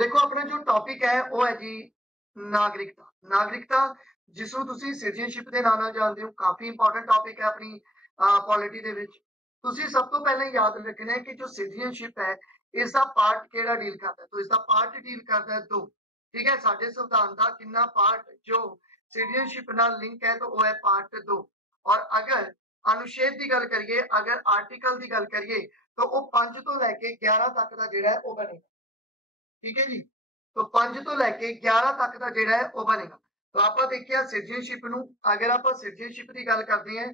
देखो अपना जो टॉपिक है वो है जी नागरिकता। नागरिकता जिसਨੂੰ ਤੁਸੀਂ ਸਿਟੀਜ਼ਨशिप ਦੇ ਨਾਂ ਨਾਲ ਜਾਣਦੇ ਹੋ, ਕਾਫੀ ਇੰਪੋर्टेंट टॉपिक है अपनी पॉलिटी ਦੇ ਵਿੱਚ। ਤੁਸੀਂ ਸਭ ਤੋਂ ਪਹਿਲਾਂ ਯਾਦ ਰੱਖਣਾ ਹੈ ਕਿ ਜੋ ਸਿਟੀਜ਼ਨशिप है इसका पार्ट ਕਿਹੜਾ ਡੀਲ ਕਰਦਾ है। तो इसका पार्ट ਡੀਲ करता है दो। ठीक है, ਸਾਡੇ ਸੰਵਿਧਾਨ ਦਾ ਕਿੰਨਾ ਪਾर्ट जो सिटीजनशिप ਨਾਲ ਲਿੰਕ है तो वो है पार्ट 2। और अगर अनुच्छेद की गल करिए, अगर आर्टिकल की गल करिए तो वो 5 ਤੋਂ ਲੈ ਕੇ 11 तक का ਜਿਹੜਾ है वो बनेगा। ठीक है जी, तो 5 ਤੋਂ ਲੈ ਕੇ 11 तक का ਜਿਹੜਾ है वो बनेगा। तो आप देखिए सिटीजनशिप ਨੂੰ, अगर आप सिटीजनशिप की गल करते हैं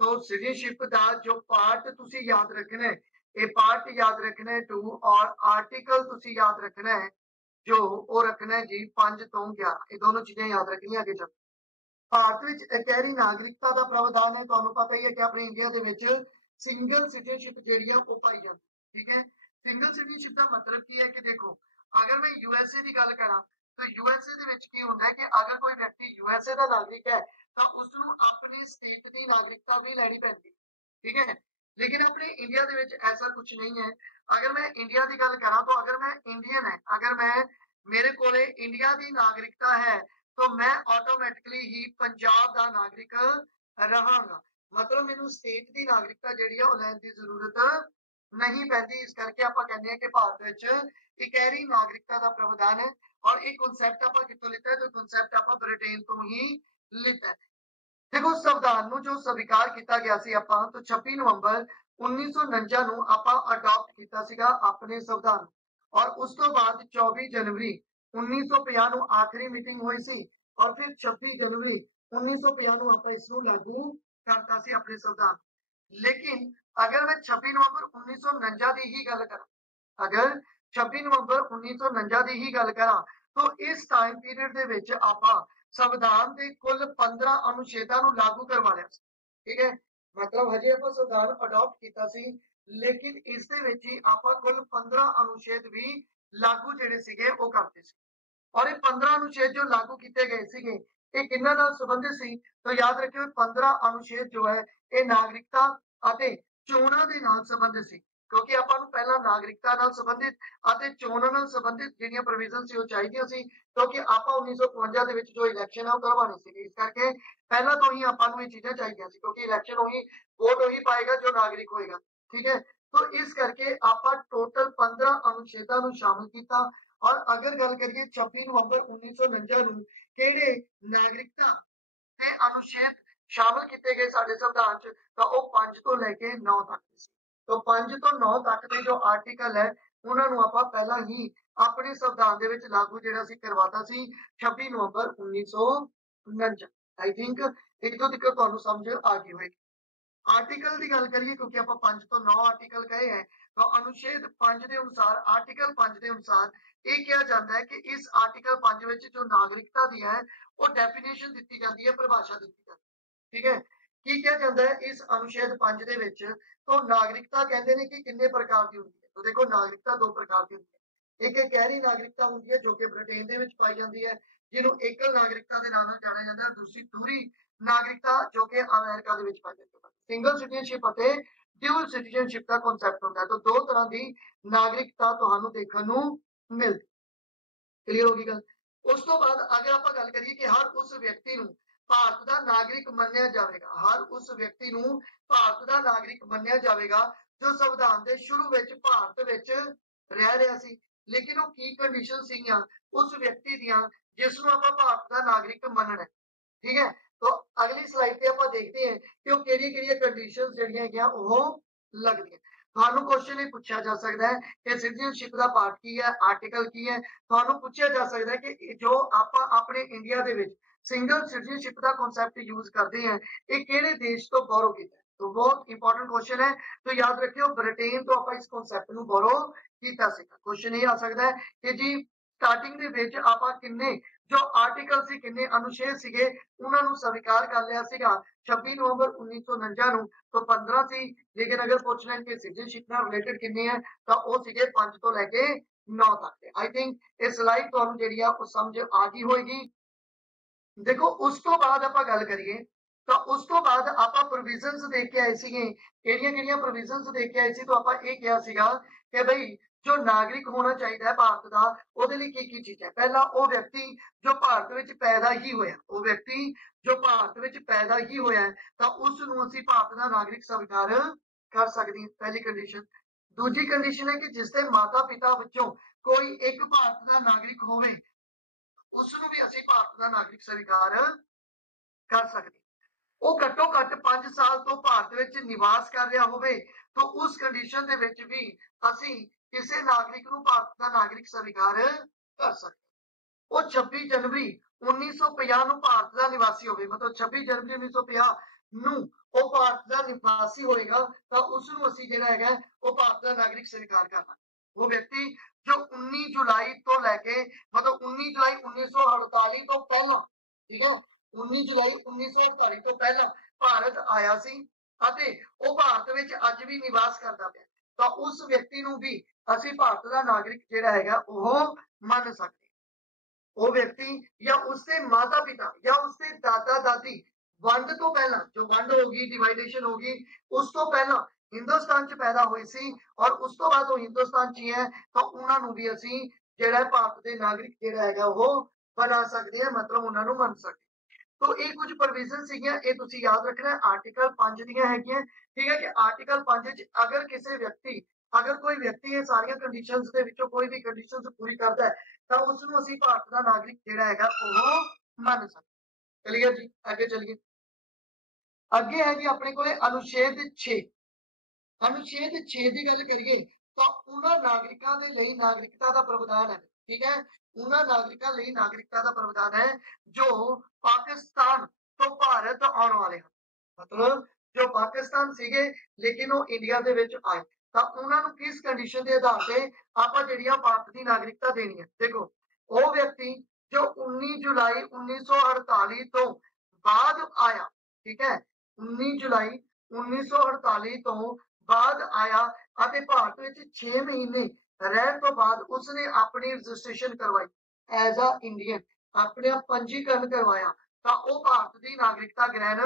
तो सिटीजनशिप का जो पार्ट तुसी याद रखना है, ये पार्ट याद रखना है 2 और आर्टिकल तुसी याद रखना है जो वो रखना है जी 5 ਤੋਂ 11। ये दोनों चीजें याद रखनी आगे चल। ਭਾਰਤ ਵਿੱਚ ਇਕਹਿਰੀ ਨਾਗਰਿਕਤਾ ਦਾ ਪ੍ਰਾਵਧਾਨ ਹੈ। ਤੁਹਾਨੂੰ ਪਤਾ ਹੀ ਹੈ ਕਿ ਆਪਣੇ ਇੰਡੀਆ ਦੇ ਵਿੱਚ ਸਿੰਗਲ ਸਿਟੀਜ਼ਨशिप ਜਿਹੜੀ ਹੈ ਉਹ ਪਾਈ ਜਾਂਦੀ। ਠੀਕ ਹੈ, ਸਿੰਗਲ ਸਿਟੀਜ਼ਨशिप ਦਾ ਮਤਲਬ ਕੀ ਹੈ ਕਿ ਦੇਖੋ ਅਗਰ ਮੈਂ यूएसए ਦੀ ਗੱਲ ਕਰਾਂ ਤਾਂ यूएसए ਦੇ ਵਿੱਚ ਕੀ ਹੁੰਦਾ ਹੈ ਕਿ ਅਗਰ ਕੋਈ ਵਿਅਕਤੀ यूएसए ਦਾ ਨਾਗਰਿਕ ਹੈ ਤਾਂ ਉਸ ਨੂੰ ਆਪਣੀ ਸਟੇਟ ਦੀ ਨਾਗਰਿਕਤਾ ਵੀ ਲੈਣੀ ਪੈਂਦੀ। ठीक है, लेकिन अपने इंडिया ਦੇ ਵਿੱਚ ऐसा कुछ नहीं है। अगर मैं इंडिया की गल करा तो अगर मैं इंडियन है, अगर मैं मेरे कोले इंडिया की नागरिकता है तो मैं ऑटोमैटिकली ही पंजाब का नागरिक रहांगा। मतलब मैनू स्टेट की नागरिकता जिहड़ी है लैण की जरूरत नहीं पैंदी। इस करके आपां कहंदे हां कि भारत विच इकहरी नागरिकता का प्रावधान है। और एक कॉन्सैप्ट आपां कित्थों लिता है? तो कॉन्सैप्ट आपां ब्रिटेन तो ही लिता है। देखो संविधान ਨੂੰ जो स्वीकार किया गया सी ਆਪਾਂ तो 26 नवंबर 1949 ਨੂੰ ਆਪਾਂ ਅਡਾਪਟ ਕੀਤਾ ਸੀਗਾ ਆਪਣੇ ਸੰਵਿਧਾਨ। और उस तो बाद 24 जनवरी 1950 ਨੂੰ आखिरी मीटिंग हुई सी और फिर 26 जनवरी 1950 ਨੂੰ ਆਪਾਂ ਇਸ ਨੂੰ ਲਾਗੂ करता सी अपने संविधान। लेकिन अगर मैं 26 नवंबर 1949 ਦੀ ही गल करा, अगर 26 नवंबर 1949 ਦੀ ही गल करा तो इस टाइम पीरियड ਦੇ ਵਿੱਚ ਆਪਾਂ संविधान के कुल 15 अनुच्छेदों को लागू करवा लिया। ठीक है, मतलब हजे आप संविधान अडॉप्ट किया सी लेकिन इस दे विच ही आपां कुल 15 अनुच्छेद भी लागू जिहड़े सीगे वो करते सी। और ये 15 अनुच्छेद जो लागू किए गए सीगे ये किन्हां नाल संबंधित सी? तो याद रखियो 15 अनुच्छेद जो है ये नागरिकता अते चोणां दे नाल संबंधित सी। क्योंकि आपां नूं पहला नागरिकता नाल संबंधित अते चोणां नाल संबंधित जिहड़ियां प्रोविजन सी वो चाहीदियां सी क्योंकि आपां 1952 ਦੇ ਵਿੱਚ जो इलेक्शन है वो करवाने सी। इस करके पहला तो ही आपां नूं ये चीज़ां चाहिदियां सी क्योंकि इलेक्शन वही वोट वही पाएगा जो नागरिक होएगा। ठीक है, तो इस करके आपां टोटल 15 अनुच्छेदां नूं शामिल किया। और अगर गल करिए 26 नवंबर 1949 ਨੂੰ ਕਿਹੜੇ नागरिकता ते अनुच्छेद शामिल किए गए साडे संविधान च तो वो 5 ਤੋਂ ਲੈ ਕੇ 9 तक सी। तो 5 ਤੋਂ 9 तक के जो आर्टिकल है ਉਹਨਾਂ ਨੂੰ ਆਪਾਂ ਪਹਿਲਾਂ ਹੀ ਆਪਣੇ ਸੰਵਿਧਾਨ ਦੇ ਵਿੱਚ ਲਾਗੂ ਜਿਹੜਾ ਸੀ ਕਰਵਾਤਾ ਸੀ 26 ਨਵੰਬਰ 1949। आई थिंक इतों तक ਤੁਹਾਨੂੰ समझ आ गई होगी। आर्टिकल की गल करिए क्योंकि आप 5 ਤੋਂ 9 आर्टिकल कहे हैं तो अनुच्छेद 5 के अनुसार आर्टिकल 5 के अनुसार ये कहा जाता है कि इस आर्टिकल 5 में जो नागरिकता दी है वो डेफिनेशन दी जाती है, परिभाषा दी जाती है। ठीक है, की कहा जाता है इस अनुच्छेद 5 ਦੇ ਵਿੱਚ तो नागरिकता कहते हैं कि कितने प्रकार की होती है। तो देखो नागरिकता दो प्रकार की होती है। एक गहरी नागरिकता होती है जो कि ब्रिटेन ਦੇ ਵਿੱਚ पाई जाती है जिन्हों एकल नागरिकता के नाम जाना जाता है। दूसरी दूरी नागरिकता जो कि अमेरिका ਦੇ ਵਿੱਚ पाई जाती है। सिंगल सिटीजनशिप और ड्यूल सिटीजनशिप का कॉन्सैप्ट होता है। तो दो तरह की नागरिकता तुहानू देखने को मिलती। क्लीयर होगी गल। उस तो बाद अगर आप गल करिए कि हर उस व्यक्ति को भारत का नागरिक मन्निया जाएगा, हर उस व्यक्ति को भारत का नागरिक मन्निया जाएगा जो संविधान के शुरू में भारत विच रह रहा सी। लेकिन वो की कंडीशन सीगियां उस व्यक्ति दियां जिसनों आपां भारत का नागरिक मनना है। ठीक है, तो अगली स्लाइड पे आप देखते हैं कि वो किहड़ियां कंडीशंस जिहड़ियां हैगियां ओह लगदियां। ਤੁਹਾਨੂੰ क्वेश्चन ये पूछा जा सकता है कि सिटीजनशिप का पार्ट की है, आर्टिकल की है। ਤੁਹਾਨੂੰ पूछा जा सकता है कि जो आप अपने इंडिया ਦੇ ਵਿੱਚ सिंगल सिटीजनशिप का कॉन्सैप्ट यूज करते हैं ये किहड़े देश तो बोरो किया है? तो बहुत इंपॉर्टेंट क्वेश्चन है। तो याद रखियो ब्रिटेन तो आप इस कॉन्सैप्ट ਨੂੰ बोरो किया सीगा। क्वेश्चन ये आ सकता है कि जी स्टार्टिंग ਦੇ ਵਿੱਚ ਆਪਾਂ किन्ने जो आर्टिकल सी किन्ने अनुच्छेद सीगे उन्हां ਨੂੰ स्वीकार कर लिया सीगा 26 नवंबर 1949 ਨੂੰ तो 15 सी। लेकिन अगर पूछ लें कि सिटीजनशिप नाल रिलेटेड किन्ने है तो वो सीगे 5 ਤੋਂ ਲੈ ਕੇ 9 तक। आई थिंक ये स्लाइड तुहानू जिहड़ी आ वो समझ आ गई होएगी। देखो उस तो बाद आप गल करिए तो उस तो बाद आप प्रोविजनस देख के आए सीगे। किहड़ियां-किहड़ियां प्रोविजनस देख के आए सी तो आप ये कहा सीगा कि भाई जो नागरिक होना चाहिए भारत का ਉਹਦੇ ਲਈ ਕੀ ਚੀਜ਼ਾਂ ਪਹਿਲਾ ਉਹ ਵਿਅਕਤੀ ਜੋ ਭਾਰਤ ਵਿੱਚ ਪੈਦਾ ਹੀ ਹੋਇਆ ਉਹ ਵਿਅਕਤੀ ਜੋ ਭਾਰਤ ਵਿੱਚ ਪੈਦਾ ਹੀ ਹੋਇਆ ਤਾਂ ਉਸ ਨੂੰ ਅਸੀਂ ਭਾਰਤ ਦਾ ਨਾਗਰਿਕ ਸਵੀਕਾਰ ਕਰ ਸਕਦੇ ਹਾਂ ਪਹਿਲੀ ਕੰਡੀਸ਼ਨ ਦੂਜੀ ਕੰਡੀਸ਼ਨ ਹੈ ਕਿ ਜਿਸ ਦੇ ਮਾਤਾ ਪਿਤਾ ਵਿੱਚੋਂ ਕੋਈ ਇੱਕ ਭਾਰਤ ਦਾ ਨਾਗਰਿਕ ਹੋਵੇ ਉਸ ਨੂੰ ਵੀ ਅਸੀਂ ਭਾਰਤ ਦਾ ਨਾਗਰਿਕ ਸਵੀਕਾਰ ਕਰ ਸਕਦੇ ਉਹ ਘੱਟੋ ਘੱਟ 5 ਸਾਲ ਤੋਂ ਭਾਰਤ ਵਿੱਚ ਨਿਵਾਸ ਕਰ ਰਿਹਾ ਹੋਵੇ ਤਾਂ ਉਸ ਕੰਡੀਸ਼ਨ ਦੇ ਵਿੱਚ ਵੀ ਅਸੀਂ ਕਿਸੇ ਨਾਗਰਿਕ ਨੂੰ ਭਾਰਤ ਦਾ ਨਾਗਰਿਕ ਸਵੀਕਾਰ ਕਰ ਸਕਦੇ ਉਹ 26 ਜਨਵਰੀ 1950 ਨੂੰ ਭਾਰਤ ਦਾ ਨਿਵਾਸੀ ਹੋਵੇ ਮਤਲਬ 26 ਜਨਵਰੀ 1950 ਨੂੰ ਉਹ ਭਾਰਤ ਦਾ ਨਿਵਾਸੀ ਹੋਏਗਾ ਤਾਂ ਉਸ ਨੂੰ ਅਸੀਂ ਜਿਹੜਾ ਹੈਗਾ ਉਹ ਭਾਰਤ ਦਾ ਨਾਗਰਿਕ ਸਵੀਕਾਰ ਕਰਨਾ ਉਹ ਵਿਅਕਤੀ ਜੋ 19 ਜੁਲਾਈ ਤੋਂ ਲੈ ਕੇ ਮਤਲਬ 19 ਜੁਲਾਈ 1948 ਤੋਂ ਪਹਿਲਾਂ ਠੀਕ ਹੈ 19 ਜੁਲਾਈ 1948 ਤੋਂ ਪਹਿਲਾਂ ਭਾਰਤ ਆਇਆ ਸੀ ਅਤੇ ਉਹ ਭਾਰਤ ਵਿੱਚ ਅੱਜ ਵੀ ਨਿਵਾਸ ਕਰਦਾ ਪਿਆ ਤਾਂ ਉਸ ਵਿਅਕਤੀ ਨੂੰ ਵੀ ਅਸੀਂ ਭਾਰਤ ਦਾ ਨਾਗਰਿਕ ਜਿਹੜਾ ਹੈਗਾ ਉਹ ਮੰਨ ਸਕਦੇ ਉਹ ਵਿਅਕਤੀ ਜਾਂ ਉਸਦੇ ਮਾਤਾ ਪਿਤਾ ਜਾਂ ਉਸਦੇ ਦਾਦਾ ਦਾਦੀ ਵੰਡ ਤੋਂ ਪਹਿਲਾਂ ਜੋ ਵੰਡ ਹੋਗੀ ਡਿਵਾਈਡੇਸ਼ਨ ਹੋਗੀ ਉਸ ਤੋਂ ਪਹਿਲਾਂ ਹਿੰਦੁਸਤਾਨ 'ਚ ਪੈਦਾ ਹੋਏ ਸੀ ਔਰ ਉਸ ਤੋਂ ਬਾਅਦ ਉਹ ਹਿੰਦੁਸਤਾਨ 'ਚ ਹੀ ਹੈ ਤਾਂ ਉਹਨਾਂ ਨੂੰ ਵੀ ਅਸੀਂ ਜਿਹੜਾ ਭਾਰਤ ਦੇ ਨਾਗਰਿਕ ਜਿਹੜਾ ਹੈਗਾ ਉਹ ਬਣਾ ਸਕਦੇ ਹਾਂ ਮਤਲਬ ਉਹਨਾਂ ਨੂੰ ਮੰਨ ਸਕਦੇ तो ये कुछ प्रोविजन सीगियां ये तुसी याद रखना है आर्टिकल 5 दियां हैगियां ठीक है कि आर्टिकल 5 च अगर किसी व्यक्ति अगर कोई व्यक्ति ये सारी कंडीशंस दे विचों कोई भी कंडीशंस पूरी करता है तो उसनु असीं भारत दा नागरिक जेड़ा हैगा वो मान सकते क्लियर जी आगे चलिए अगे है जी अपने कोले अनुच्छेद 6 अनुच्छेद 6 ਦੀ ਗੱਲ ਕਰੀਏ ਤਾਂ ਉਹਨਾਂ ਨਾਗਰਿਕਾਂ ਦੇ ਲਈ ਨਾਗਰਿਕਤਾ ਦਾ ਪ੍ਰਾਵਧਾਨ ਹੈ ਠੀਕ ਹੈ ਉਹਨਾਂ ਨਾਗਰਿਕਾਂ ਲਈ ਨਾਗਰਿਕਤਾ ਦਾ ਪ੍ਰਾਵਧਾਨ ਹੈ ਜੋ ਪਾਕਿਸਤਾਨ ਤੋਂ ਭਾਰਤ ਆਉਣ ਵਾਲੇ ਹਨ ਮਤਲਬ ਜੋ ਪਾਕਿਸਤਾਨ ਸੀਗੇ ਲੇਕਿਨ ਉਹ ਇੰਡੀਆ ਦੇ ਵਿੱਚ ਆਏ ਤਾਂ ਉਹਨਾਂ ਨੂੰ ਕਿਸ ਕੰਡੀਸ਼ਨ ਦੇ ਆਧਾਰ ਤੇ ਆਪਾਂ ਜਿਹੜੀਆਂ ਭਾਰਤ ਦੀ ਨਾਗਰਿਕਤਾ ਦੇਣੀ ਹੈ ਦੇਖੋ ਉਹ ਵਿਅਕਤੀ ਜੋ 19 ਜੁਲਾਈ 1948 ਤੋਂ ਬਾਅਦ ਆਇਆ ਠੀਕ ਹੈ 19 ਜੁਲਾਈ 1948 ਤੋਂ ਬਾਅਦ ਆਇਆ ਅਤੇ ਭਾਰਤ ਵਿੱਚ 6 ਮਹੀਨੇ ਰਹਿਣ ਤੋਂ ਬਾਅਦ ਉਸਨੇ ਆਪਣੀ ਰਜਿਸਟ੍ਰੇਸ਼ਨ ਕਰਵਾਈ ਐਜ਼ ਅ ਇੰਡੀਅਨ ਆਪਣਾ ਪੰਜੀਕਰਨ ਕਰਵਾਇਆ ਤਾਂ ਉਹ ਭਾਰਤ ਦੀ ਨਾਗਰਿਕਤਾ ਗ੍ਰਹਿਣ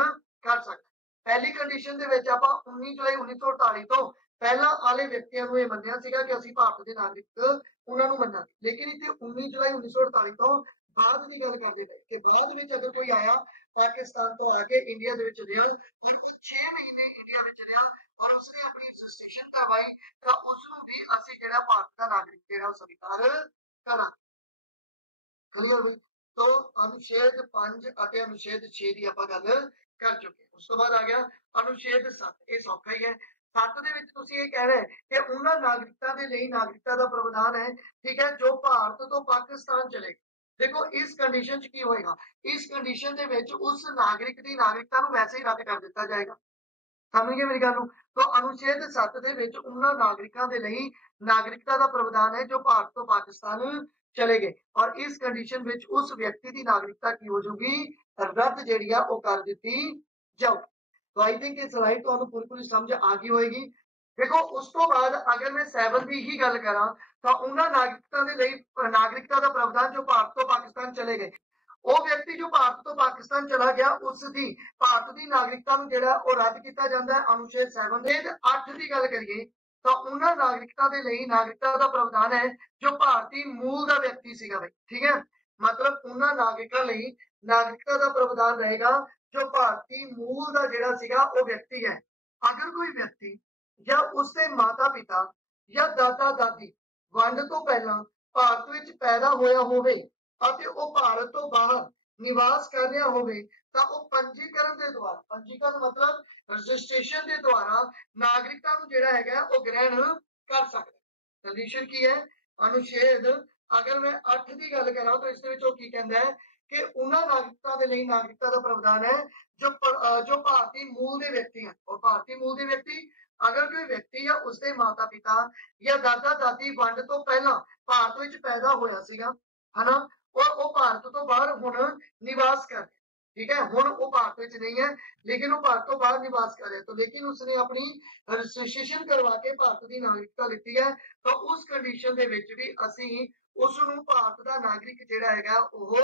ਕਰ ਸਕਦਾ ਪਹਿਲੀ ਕੰਡੀਸ਼ਨ ਦੇ ਵਿੱਚ ਆਪਾਂ 19 ਜੁਲਾਈ 1948 ਤੋਂ ਪਹਿਲਾਂ ਵਾਲੇ ਵਿਅਕਤੀਆਂ ਨੂੰ ਇਹ ਮੰਨਿਆ ਸੀਗਾ ਕਿ ਅਸੀਂ ਭਾਰਤ ਦੇ ਨਾਗਰਿਕ ਉਹਨਾਂ ਨੂੰ ਮੰਨਾਂਗੇ ਲੇਕਿਨ ਇੱਥੇ 19 ਜੁਲਾਈ 1948 ਤੋਂ ਬਾਅਦ ਦੀ ਗੱਲ ਕਰਦੇ ਪਏ ਕਿ ਬਾਅਦ ਵਿੱਚ ਅਗਰ ਕੋਈ ਆਇਆ ਪਾਕਿਸਤਾਨ ਤੋਂ ਆ ਕੇ ਇੰਡੀਆ ਦੇ ਵਿੱਚ ਰਿਹਾ 6 ਮਹੀਨੇ ਇੰਡੀਆ ਵਿੱਚ ਰਿਹਾ ਔਰ ਉਸਨੇ ਆਪਣੀ ਰਜਿਸਟ੍ਰੇਸ਼ਨ ਕਰਵਾਈ ਤਾਂ ਉਸ ਨੂੰ ਵੀ ਅਸੀਂ ਜਿਹੜਾ ਭਾਰਤ ਦਾ ਨਾਗਰਿਕ ਜਿਹੜਾ ਉਹ ਸਵੀਕਾਰ ਕਰਾਂਗੇ ਕਲੀਅਰ ਹੋਈ तो अनुच्छेद 5 ਅਤੇ अनुच्छेद 6 ਦੀ ਆਪਾਂ ਗੱਲ ਕਰ ਚੁੱਕੇ ਉਸ ਤੋਂ ਬਾਅਦ ਆ ਗਿਆ अनुच्छेद 7 ਇਹ ਸੌਖਾ ਹੀ ਹੈ 7 ਦੇ ਵਿੱਚ ਤੁਸੀਂ ਇਹ ਕਹਿ ਰਹੇ ਕਿ ਉਹਨਾਂ ਨਾਗਰਿਕਤਾ ਦੇ ਲਈ ਨਾਗਰਿਕਤਾ ਦਾ ਪ੍ਰਾਵਧਾਨ ਹੈ ਠੀਕ ਹੈ ਜੋ ਭਾਰਤ ਤੋਂ ਪਾਕਿਸਤਾਨ ਚਲੇ ਦੇਖੋ ਇਸ ਕੰਡੀਸ਼ਨ 'ਚ ਕੀ ਹੋਏਗਾ ਇਸ ਕੰਡੀਸ਼ਨ ਦੇ ਵਿੱਚ ਉਸ ਨਾਗਰਿਕ ਦੀ ਨਾਗਰਿਕਤਾ ਨੂੰ ਵੈਸੇ ਹੀ ਰੱਦ ਕਰ ਦਿੱਤਾ ਜਾਏਗਾ ਸਮਝ ਗਏ ਮੇਰੀ ਗੱਲ ਨੂੰ ਤਾਂ अनुच्छेद 7 ਦੇ ਵਿੱਚ ਉਹਨਾਂ ਨਾਗਰਿਕਾਂ ਦੇ ਲਈ ਨਾਗਰਿਕਤਾ ਦਾ ਪ੍ਰਾਵਧਾਨ ਹੈ ਜੋ ਭਾਰਤ ਤੋਂ ਪਾਕਿस्तान चले गए और इस कंडीशन में उस व्यक्ति की नागरिकता की हो जाएगी रद्द जी वो कर दी जाऊगी तो आई थिंक ये स्लाइड तो पूरी समझ आ गई होगी देखो उस तो बाद अगर मैं 7 की ही गल करा तो उन्होंने नागरिकता के लिए नागरिकता का प्रावधान जो भारत तो पाकिस्तान चले गए वो व्यक्ति जो भारत तो पाकिस्तान चला गया उसकी भारत की नागरिकता जो रद्द किया जाता है अनुच्छेद 7 8 की गल करिए ਤਾਂ ਉਹਨਾਂ ਨਾਗਰਿਕਤਾ ਦੇ ਲਈ ਨਾਗਰਿਕਤਾ ਦਾ ਪ੍ਰਾਵਧਾਨ ਹੈ ਜੋ ਭਾਰਤੀ ਮੂਲ ਦਾ ਵਿਅਕਤੀ ਸੀਗਾ ਬਈ ਠੀਕ ਹੈ ਮਤਲਬ ਉਹਨਾਂ ਨਾਗਰਿਕਾਂ ਲਈ ਨਾਗਰਿਕਤਾ ਦਾ ਪ੍ਰਾਵਧਾਨ ਰਹੇਗਾ ਜੋ ਭਾਰਤੀ ਮੂਲ ਦਾ ਜਿਹੜਾ ਸੀਗਾ ਉਹ ਵਿਅਕਤੀ ਹੈ ਅਗਰ ਕੋਈ ਵਿਅਕਤੀ ਜਾਂ ਉਸਦੇ ਮਾਤਾ ਪਿਤਾ ਜਾਂ ਦਾਦਾ ਦਾਦੀ ਵੰਡ ਤੋਂ ਪਹਿਲਾਂ ਭਾਰਤ ਵਿੱਚ ਪੈਦਾ ਹੋਇਆ ਹੋਵੇ ਅਤੇ ਉਹ ਭਾਰਤ ਤੋਂ ਬਾਹਰ ਨਿਵਾਸ ਕਰ ਰਿਹਾ ਹੋਵੇ ਤਾਂ ਉਹ ਪੰਜੀਕਰਨ ਦੇ ਦੁਆਰਾ ਪੰਜੀਕਰਨ ਮਤਲਬ रजिस्ट्रेशन के द्वारा नागरिकता जोड़ा है वो ग्रहण कर सकता कंडीशन की है अनुच्छेद अगर मैं 8 की गल करा तो इस की कहता है कि उन्होंने नागरिकता के लिए नागरिकता का प्रावधान है जो भारतीय मूल के व्यक्ति हैं और भारतीय मूल के व्यक्ति अगर कोई व्यक्ति या उसके माता पिता या दादा दादी वंड तो पहला भारत में पैदा होया सीगा है ना और वो भारत तो बाहर हुण निवास कर ठीक है हुण वो भारत में नहीं है लेकिन वो भारत तो बाहर निवास कर रहे तो लेकिन उसने अपनी रजिस्ट्रेशन करवा के भारत की नागरिकता लीती है तो उस कंडीशन दे विच भी असीं उस नूं भारत का नागरिक जिहड़ा हैगा वो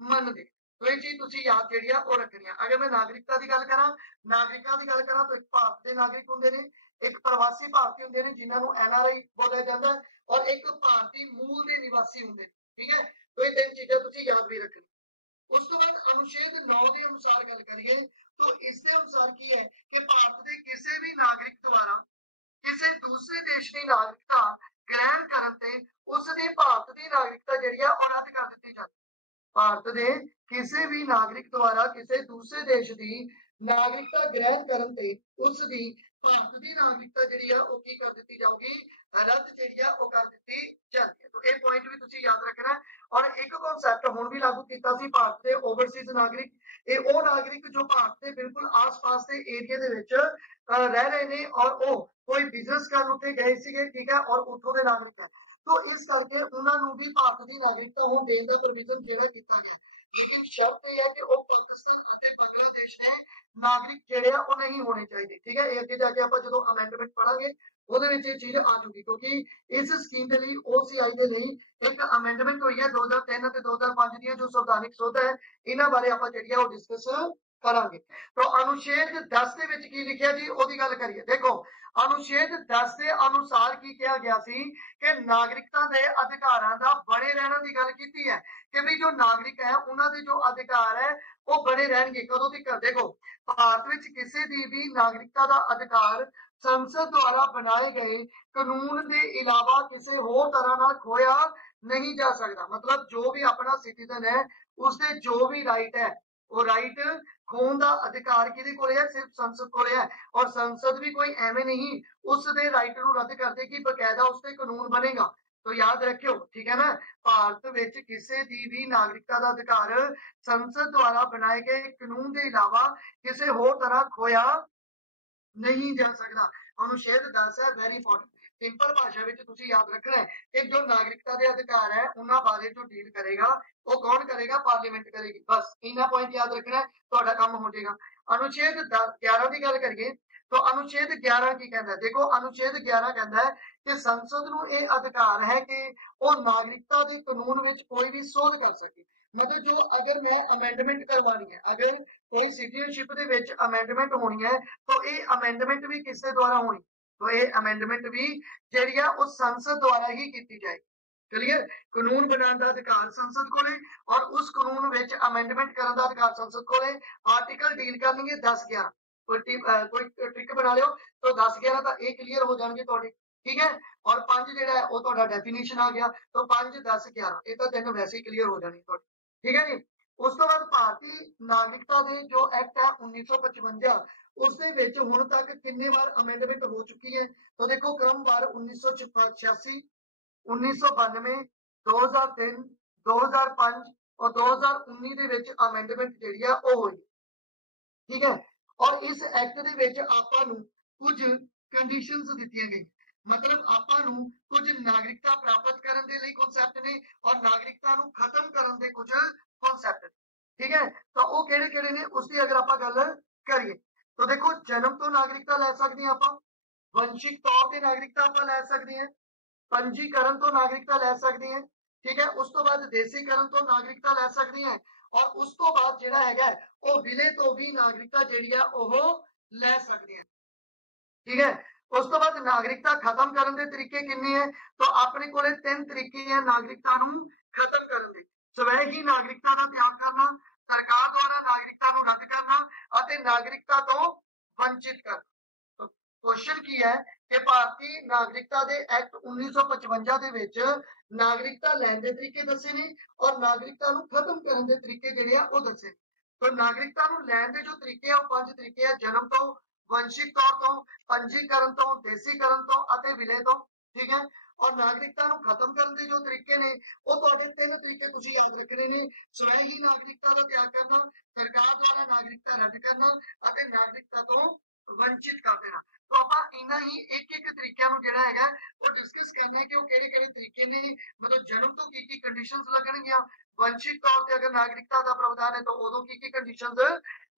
मनदे तो ये चीज तुसीं याद जिहड़ी आ वो रखनी है अगर मैं नागरिकता की गल करा नागरिकां की गल करा तो एक भारत के नागरिक हुंदे ने एक प्रवासी भारतीय होंगे ने जिन्होंने NRI बोलिया जाता है और एक भारतीय मूल के निवासी होंगे। ठीक है, तो ये तीन चीजें तुम याद भी रखनी। उस तो बाद अनुच्छेद 9 के अनुसार गल करिए तो इसके अनुसार की है कि भारत के किसी भी नागरिक द्वारा किसी दूसरे देश की नागरिकता ग्रहण करते उसकी भारत की नागरिकता जी है और रद्द कर दी जाती। भारत के किसी भी नागरिक द्वारा किसी दूसरे देश की नागरिकता ग्रहण करते उसकी भारत की नागरिकता जी है वो की कर दी जाऊगी, रद्द जी है वो कर दी जाती है। तो ये पॉइंट भी तुम याद रखना है। और एक कॉन्सैप्ट हुण भी लागू किया भारत के ओवरसीज नागरिक, ये वो नागरिक जो भारत के बिल्कुल आस पास के एरिया रह रहे हैं और वो कोई बिजनेस करने उत्थे गए थे, ठीक है, और उठों के नागरिक है, तो इस करके उन्होंने भी भारत की नागरिकता होने देने का प्रोविजन जो किया गया। लेकिन शर्त यह है कि वो पाकिस्तान और बांग्लादेश के नागरिक जेडे वो नहीं होने चाहिए। ठीक है, अगे जाके आप जो अमेंडमेंट पढ़ांगे ਉਹਦੇ ਵਿੱਚ ਇਹ ਚੀਜ਼ ਆ ਜੂਗੀ ਕਿਉਂਕਿ ਇਸ ਸਕੀਮ ਦੇ ਲਈ OCI ਦੇ ਲਈ ਇੱਕ ਅਮੈਂਡਮੈਂਟ ਹੋਈ ਹੈ 2003 ਅਤੇ 2005 ਦੀਆਂ ਜੋ ਸੰਵਿਧਾਨਿਕ ਸੋਧ ਹੈ ਇਹਨਾਂ ਬਾਰੇ ਆਪਾਂ ਜਿਹੜੀ ਆ ਉਹ ਡਿਸਕਸ ਕਰਾਂਗੇ। तो अनुच्छेद 10 ਦੇ ਵਿੱਚ ਕੀ ਲਿਖਿਆ ਜੀ ਉਹਦੀ ਗੱਲ ਕਰੀਏ। देखो अनुच्छेद 10 के अनुसार की किया गया सी कि नागरिकता के अधिकारों का बने रहने की गल की है कि भी जो नागरिक है उन्होंने जो अधिकार है वो बने रहेंगे कदों तक। देखो भारत में किसी की भी नागरिकता का अधिकार संसद द्वारा बनाए गए कानून के अलावा किसी होर तरह ना खोया नहीं जा सकता। मतलब जो भी अपना सिटीजन है उसके जो भी राइट है वो राइट खोन का अधिकार किहदे कोले है, सिर्फ संसद कोले है। और संसद भी कोई एवं नहीं उस दे राइट नूं रद्द कर देगी, बकायदा उस ते कानून बनेगा। तो याद रखियो, ठीक है ना, भारत विच किसी की भी नागरिकता का अधिकार संसद द्वारा बनाए गए कानून के अलावा किसी होर तरह खोया नहीं जा सकता। अनुच्छेद 10 है, वेरी इंपॉर्टेंट। सिंपल भाषा में तुम याद रखना है कि जो नागरिकता के अधिकार है उन्होंने बारे जो डील करेगा वो कौन करेगा, पार्लीमेंट करेगी। बस इन्ना पॉइंट याद रखना है, तो काम हो जाएगा। अनुच्छेद 11 की गल करिए तो अनुच्छेद 11 की कहता है। देखो अनुच्छेद 11 कहता है कि संसद को यह अधिकार है कि वो नागरिकता के कानून में कोई भी सोध कर सके। मतलब जो अगर मैं अमेंडमेंट करवानी है, अगर कोई सिटीजनशिप के विच अमेंडमेंट होनी है तो ये अमेंडमेंट भी किसके द्वारा होनी, तो ये अमेंडमेंट भी जी है उस संसद द्वारा ही की जाएगी। क्लियर, कानून बनाने का अधिकार संसद को और उस कानून में अमेंडमेंट करने का अधिकार संसद को। आर्टिकल डील करने 10-11 कोई ट्रिक बना लियो तो 10-11 तो ये क्लीयर हो जाएंगे थोड़े, ठीक है। और 5 जो है वो डेफिनेशन आ गया तो 5-10-11 ये तो तीन वैसे ही क्लीयर हो जानी थोड़ी, ठीक है जी। उस तो बाद भारतीय नागरिकता के जो एक्ट है 1955 उसके हुण तक कितने बार अमेंडमेंट हो चुकी है, तो देखो क्रमवार 1986, 1992, 2003, 2005 और 2019 ਦੇ ਵਿੱਚ ਅਮੈਂਡਮੈਂਟ ਜਿਹੜੀ ਆ ਉਹ ਹੋਈ, ਠੀਕ ਹੈ। और इस एक्ट ਦੇ ਵਿੱਚ ਆਪਾਂ ਨੂੰ ਕੁਝ ਕੰਡੀਸ਼ਨਸ ਦਿੱਤੀਆਂ ਗਈਆਂ। मतलब ਆਪਾਂ ਨੂੰ ਕੁਝ ਨਾਗਰਿਕਤਾ ਪ੍ਰਾਪਤ ਕਰਨ ਦੇ ਲਈ ਕਨਸੈਪਟ ਨੇ और ਨਾਗਰਿਕਤਾ ਨੂੰ ਖਤਮ ਕਰਨ ਦੇ ਕੁਝ ਕਨਸੈਪਟ ਨੇ, ठीक है। तो वो ਕਿਹੜੇ-ਕਿਹੜੇ ਨੇ उसकी अगर ਆਪਾਂ ਗੱਲ करिए तो देखो जन्म तो नागरिकता ले सकते हैं, आप वंशिक तौर पर नागरिकता आप ले सकते हैं, पंजीकरण तो नागरिकता ले सकते हैं, ठीक है। उस तो बाद देसीकरण तो नागरिकता ले सकते हैं और उस तो बाद जिहड़ा हैगा वो विले तो भी नागरिकता जिहड़ी है वो ले सकते हैं, ठीक है। उस तो बाद नागरिकता खत्म करने के तरीके किन्ने हैं, तो अपने कोले 3 तरीके हैं नागरिकता नूं खत्म करने के। स्वै ही नागरिकता का त्याग करना, सरकार द्वारा नागरिकता नूं रद्द करना और नागरिकता तो वंचित करना। तो क्वेश्चन की है कि भारतीय नागरिकता के एक्ट 1955 ਦੇ ਵਿੱਚ नागरिकता लैन के तरीके दसे ने और नागरिकता नूं खत्म करने के तरीके जिहड़े आ ਉਹ दसे। तो नागरिकता नूं लैन के जो तरीके आ 5 तरीके आ, जन्म तो, वंशिक तौर तो, पंजीकरण तो, देसीकरण तो और विलय तो, ठीक है। और नागरिकता नूं खत्म करने के जो तरीके ने वो तुहाडे 3 तरीके तुसीं याद रखने ने, स्वै ही नागरिकता का त्याग करना, सरकार द्वारा नागरिकता रद्द करना और नागरिकता तो वंचित कर देना। तो आप इन्ना ही एक-एक तरीकों नूं जिहड़ा हैगा वो डिस्कस करना है कि वो किहड़े-किहड़े तरीके ने, मतलब जन्म तो की कंडीशनस लगणगीਆਂ, वंशिक तौर पर अगर नागरिकता का प्रावधान है तो उदों की कंडीशनस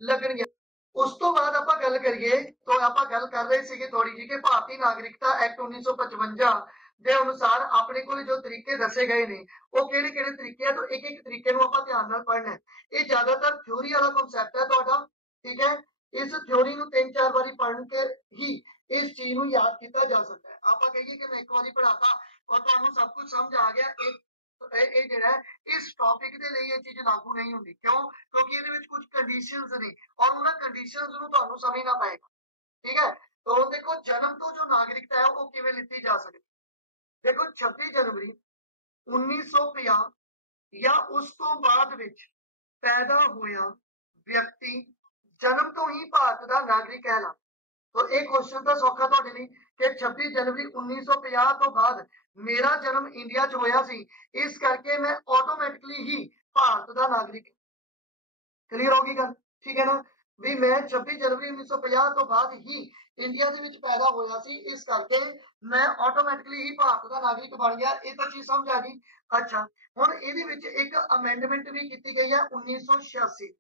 लगणगीਆਂ। उस तो बाद आप गल करिए तो आप गल कर रहे थे थोड़ी जी कि भारतीय नागरिकता एक्ट 1955 के अनुसार अपने को जो तरीके दसे गए ने वो किहड़े-किहड़े तरीके है, तो एक-एक तरीके नूं आपां ध्यान नाल पढ़ना है। ये ज्यादातर थ्योरी वाला कॉन्सैप्ट है तुहाडा, ठीक है। इस थ्योरी नूं 3-4 बारी पढ़ के ही इस चीज ਨੂੰ याद किया जा सकता है। आप कहिए कि मैं एक बार पढ़ाता और ਤੁਹਾਨੂੰ सब कुछ समझ आ गया, ਇਹ ਜਿਹੜਾ ਇਸ ਟੌਪਿਕ ਦੇ ਲਈ ਇਹ ਚੀਜ਼ ਲਾਗੂ ਨਹੀਂ ਹੁੰਦੀ। ਕਿਉਂ? ਕਿਉਂਕਿ ਇਹਦੇ ਵਿੱਚ ਕੁਝ ਕੰਡੀਸ਼ਨਸ ਨੇ ਔਰ ਉਹਨਾਂ ਕੰਡੀਸ਼ਨਸ ਨੂੰ ਤੁਹਾਨੂੰ ਸਮਝਣਾ ਪਏਗਾ। ठीक है, तो देखो जन्म तो जो नागरिकता है वो किवें लिती जा सकती। देखो 26 जनवरी 1950 या उस तो बाद विच पैदा होया व्यक्ति जन्म तो ही भारत का नागरिक कहला। तो एक क्वेश्चन तो सौखा तुहाडे लई कि 26 जनवरी 1950 तो बाद मेरा जन्म इंडिया च होया सी, इस करके मैं ऑटोमैटिकली ही भारत का नागरिक। क्लियर होगी गल? ठीक है ना भी मैं 26 जनवरी 1950 तो बाद ही इंडिया ਦੇ ਵਿੱਚ ਪੈਦਾ ਹੋਇਆ ਸੀ, ਇਸ ਕਰਕੇ ਮੈਂ ਆਟੋਮੈਟਿਕਲੀ ਹੀ ਭਾਰਤ ਦਾ ਨਾਗਰਿਕ ਬਣ ਗਿਆ। ਇਹ ਤਾਂ ਚੀਜ਼ ਸਮਝ ਆ ਗਈ। ਅੱਛਾ, ਹੁਣ ਇਹਦੇ ਵਿੱਚ ਇੱਕ ਅਮੈਂਡਮੈਂਟ ਵੀ ਕੀਤੀ ਗਈ ਹੈ 1986।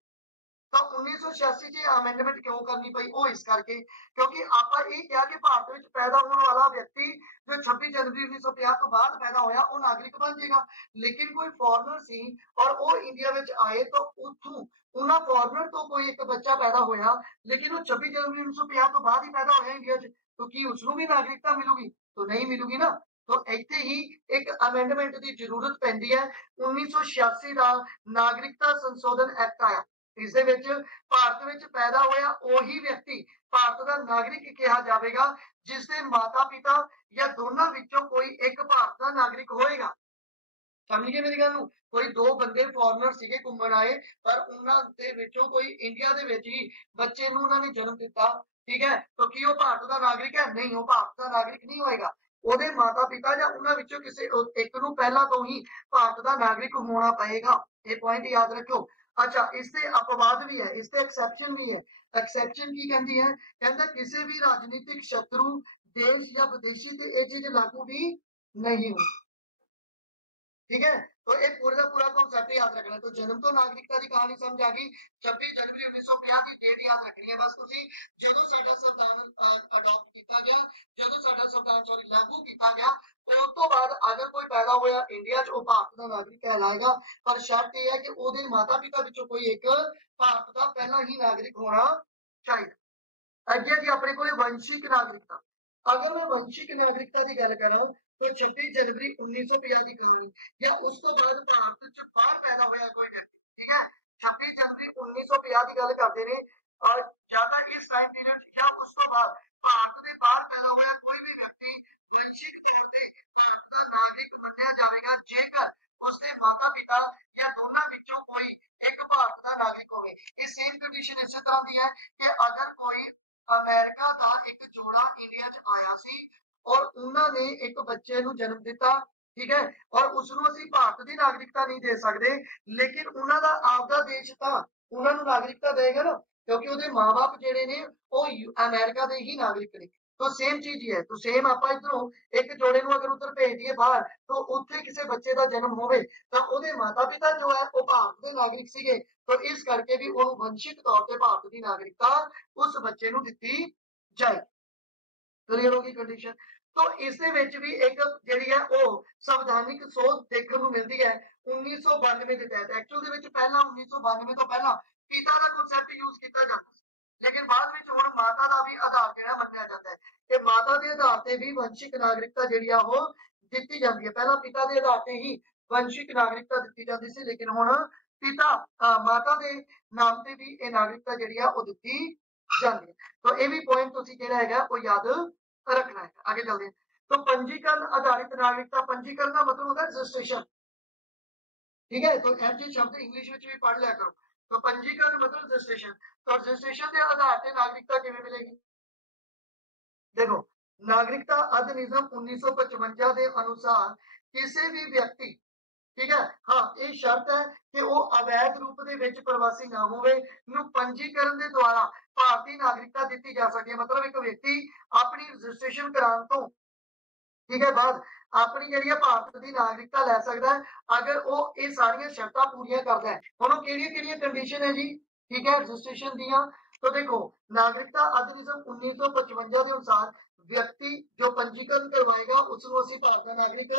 ਤਾਂ 1986 ਚ ਅਮੈਂਡਮੈਂਟ ਕਿਉਂ ਕਰਨੀ ਪਈ? ਉਹ ਇਸ ਕਰਕੇ ਕਿਉਂਕਿ ਆਪਾਂ ਇਹ ਕਿਹਾ ਕਿ ਭਾਰਤ ਵਿੱਚ ਪੈਦਾ ਹੋਣ ਵਾਲਾ ਵਿਅਕਤੀ ਜੋ 26 जनवरी 1950 ਤੋਂ ਬਾਅਦ ਪੈਦਾ ਹੋਇਆ ਉਹ ਨਾਗਰਿਕ ਬਣ ਜਾਏਗਾ। ਲੇਕਿਨ ਕੋਈ ਫੋਰਨਰ ਸੀ ਔਰ ਉਹ ਇੰਡੀਆ ਵਿੱਚ ਆਏ ਤਾਂ ਉੱਥੋਂ ਉਹਨਾਂ ਫੋਰਨਰ ਤੋਂ ਕੋਈ ਇੱਕ ਬੱਚਾ ਪੈਦਾ ਹੋਇਆ, ਲੇਕਿਨ ਉਹ 26 जनवरी 1950 ਤੋਂ ਬਾਅਦ ਹੀ ਪੈਦਾ ਹੋਇਆ ਇੰਡੀਆ 'ਚ, तो ਕੀ ਉਸਨੂੰ ਵੀ ਨਾਗਰਿਕਤਾ ਮਿਲੂਗੀ? तो नहीं मिलूगी ना। तो ਇੱਥੇ ਹੀ ਇੱਕ ਅਮੈਂਡਮੈਂਟ ਦੀ ਜ਼ਰੂਰਤ ਪੈਂਦੀ ਹੈ। 1986 ਦਾ ਨਾਗਰਿਕਤਾ ਸੰਸ਼ੋਧਨ ਐਕਟ ਆਇਆ। ਇਸ ਦੇ ਵਿੱਚ ਭਾਰਤ ਵਿੱਚ ਪੈਦਾ ਹੋਇਆ ਉਹੀ ਵਿਅਕਤੀ ਭਾਰਤ ਦਾ ਨਾਗਰਿਕ ਕਿਹਾ ਜਾਵੇਗਾ ਜਿਸ ਦੇ ਮਾਤਾ ਪਿਤਾ ਜਾਂ ਦੋਨਾਂ ਵਿੱਚੋਂ ਕੋਈ ਇੱਕ ਭਾਰਤ ਦਾ ਨਾਗਰਿਕ ਹੋਏਗਾ। ਸਮਝ ਗਏ ਮੇਰੀ ਗੱਲ ਨੂੰ? ਕੋਈ ਦੋ ਬੰਦੇ ਫੋਰਨਰ ਸੀਗੇ ਘੁੰਮਣ ਆਏ ਪਰ ਉਹਨਾਂ ਦੇ ਵਿੱਚੋਂ ਕੋਈ ਇੰਡੀਆ ਦੇ ਵਿੱਚ ਹੀ ਬੱਚੇ ਨੂੰ ਉਹਨਾਂ ਨੇ ਜਨਮ ਦਿੱਤਾ, ਠੀਕ ਹੈ, ਤਾਂ ਕੀ ਉਹ ਭਾਰਤ ਦਾ ਨਾਗਰਿਕ ਹੈ? ਨਹੀਂ, ਉਹ ਭਾਰਤ ਦਾ ਨਾਗਰਿਕ ਨਹੀਂ ਹੋਏਗਾ। ਉਹਦੇ ਮਾਤਾ ਪਿਤਾ ਜਾਂ ਉਹਨਾਂ ਵਿੱਚੋਂ ਕਿਸੇ ਇੱਕ ਨੂੰ ਪਹਿਲਾਂ ਤੋਂ ਹੀ ਭਾਰਤ ਦਾ ਨਾਗਰਿਕ ਹੋਣਾ ਪਏਗਾ। ਇਹ ਪੁਆਇੰਟ ਯਾਦ ਰੱਖੋ। ਅੱਛਾ, ਇਸ ਤੇ ਅਪਵਾਦ ਵੀ ਹੈ, ਇਸ ਤੇ ਐਕਸੈਪਸ਼ਨ ਵੀ ਹੈ। ਐਕਸੈਪਸ਼ਨ ਕੀ ਕਹਿੰਦੀ ਹੈ? ਕਹਿੰਦਾ ਕਿਸੇ ਵੀ ਰਾਜਨੀਤਿਕ ਸ਼ਤਰੂ ਦੇਸ਼ ਜਾਂ ਵਿਦੇਸ਼ੀ ਤੇ ਇਹ ਚੀਜ਼ ਲਾਗੂ ਵੀ नहीं हुई। ठीक है, तो एक पूरे का पूरा कॉन्सेप्ट याद रखना। तो जन्म तो नागरिकता की कहानी समझ आ गई। 26 जनवरी 1950 की डेट याद रखनी है बस तुसी। ਜਦੋਂ ਸਾਡਾ ਸੰਵਿਧਾਨ ਅਡਾਪਟ ਕੀਤਾ ਗਿਆ, ਜਦੋਂ ਸਾਡਾ ਸੰਵਿਧਾਨ ਸੌਰੀ ਲਾਗੂ ਕੀਤਾ ਗਿਆ, ਉਸ ਤੋਂ ਬਾਅਦ ਅਗਰ ਕੋਈ ਪੈਦਾ ਹੋਇਆ ਇੰਡੀਆ 'ਚ ਉਹ ਭਾਰਤ ਦਾ ਨਾਗਰਿਕ ਕਹਿਲਾਏਗਾ। ਪਰ ਸ਼ਰਤ ਇਹ ਹੈ ਕਿ ਉਹਦੇ ਮਾਤਾ ਪਿਤਾ ਵਿੱਚੋਂ ਕੋਈ ਇੱਕ ਭਾਰਤ ਦਾ ਪਹਿਲਾਂ ਹੀ ਨਾਗਰਿਕ ਹੋਣਾ ਚਾਹੀਦਾ। ਅੱਗੇ ਜੀ ਆਪਣੇ ਕੋਲ ਵੰਸ਼ਿਕ ਨਾਗਰਿਕਤਾ। ਅਗਰ ਮੈਂ ਵੰਸ਼ਿਕ ਨਾਗਰਿਕਤਾ ਦੀ ਗੱਲ ਕਰਾਂ तो 26 जनवरी 1950 की कहानी या उस तो बाद भारत च बाहर पैदा होया कोई व्यक्ति, ठीक है, 26 जनवरी 1950 की गल करते ने और ज्यादा इस टाइम पीरियड या उस तो बाद भारत के बाहर पैदा होया कोई भी व्यक्ति वंशिक तौर पे भारत का नागरिक मन्निया जाएगा जेकर उसके माता पिता या दोनों विचों कोई एक भारत का नागरिक होवे। ये सेम कंडीशन इस तरह की है कि अगर कोई अमेरिका का एक जोड़ा इंडिया च आया सी और उन्होंने एक बच्चे ਨੂੰ जन्म दिता, ठीक है, और उसਨੂੰ ਅਸੀਂ ਭਾਰਤ ਦੀ ਨਾਗਰਿਕਤਾ ਨਹੀਂ ਦੇ ਸਕਦੇ, ਲੇਕਿਨ ਉਹਨਾਂ ਦਾ ਆਪਦਾ ਦੇਸ਼ ਤਾਂ ਉਹਨਾਂ ਨੂੰ ਨਾਗਰਿਕਤਾ ਦੇਗਾ ਨਾ, ਕਿਉਂਕਿ ਉਹਦੇ ਮਾਪੇ ਜਿਹੜੇ ਨੇ ਉਹ ਅਮਰੀਕਾ ਦੇ ਹੀ ਨਾਗਰਿਕ ਨੇ। तो सेम चीज ही है। तो सेम आप इधरों एक जोड़े ਨੂੰ अगर उधर भेज दिए बाहर तो ਉੱਥੇ ਕਿਸੇ ਬੱਚੇ ਦਾ ਜਨਮ ਹੋਵੇ ਤਾਂ ਉਹਦੇ ਮਾਤਾ ਪਿਤਾ ਜੋ ਹੈ ਉਹ ਭਾਰਤ ਦੇ ਨਾਗਰਿਕ ਸੀਗੇ, तो ਇਸ ਕਰਕੇ ਵੀ ਉਹਨੂੰ ਵੰਸ਼ਿਕ ਤੌਰ ਤੇ ਭਾਰਤ ਦੀ ਨਾਗਰਿਕਤਾ ਉਸ ਬੱਚੇ ਨੂੰ ਦਿੱਤੀ ਜਾਏ। क्लियर होगी कंडीशन। तो इस भी एक जी है संविधानिक सोच देखने को मिलती है 1992 के तहत। एक्चुअल पहला 1992 तो पहला पिता का कॉन्सेप्ट यूज किया जाता है, लेकिन बाद में हुण माता का भी आधार जो मन्निया जाता है कि माता के आधार से भी वंशिक नागरिकता जी दी जाती है। पहला पिता के आधार से ही वंशिक नागरिकता दी जाती थी, लेकिन हुण पिता माता के नाम से भी यह नागरिकता जी दी जाती है। तो यह भी पॉइंट तुसीं जिहड़ा हैगा वो याद रखना है। आगे चलते हैं। तो पंजीकरण आधारित नागरिकता, पंजीकरण का मतलब होता है रजिस्ट्रेशन, ठीक है, तो ऐसे शब्द इंग्लिश में भी पढ़ लिया करो। तो पंजीकरण मतलब रजिस्ट्रेशन, तो रजिस्ट्रेशन के आधार पर नागरिकता किवें मिलेगी? देखो, नागरिकता अधिनियम 1955 के अनुसार किसी भी व्यक्ति, ठीक है, हाँ ये शर्त है कि वो अवैध रूप के प्रवासी ना होवे, पंजीकरण के द्वारा भारतीय नागरिकता दी जा सके। मतलब एक व्यक्ति अपनी रजिस्ट्रेशन कराने तो, ठीक है, बाद अपनी जी भारत की नागरिकता लै सकता है अगर वो ये सारिया शर्तां पूरियां करता है। हुण किहड़ियां कंडीशन है जी, ठीक है, रजिस्ट्रेशन दियां। तो देखो, नागरिकता अधिनियम 1955 के अनुसार व्यक्ति जो पंजीकरण करवाएगा उसको असीं भारत का नागरिक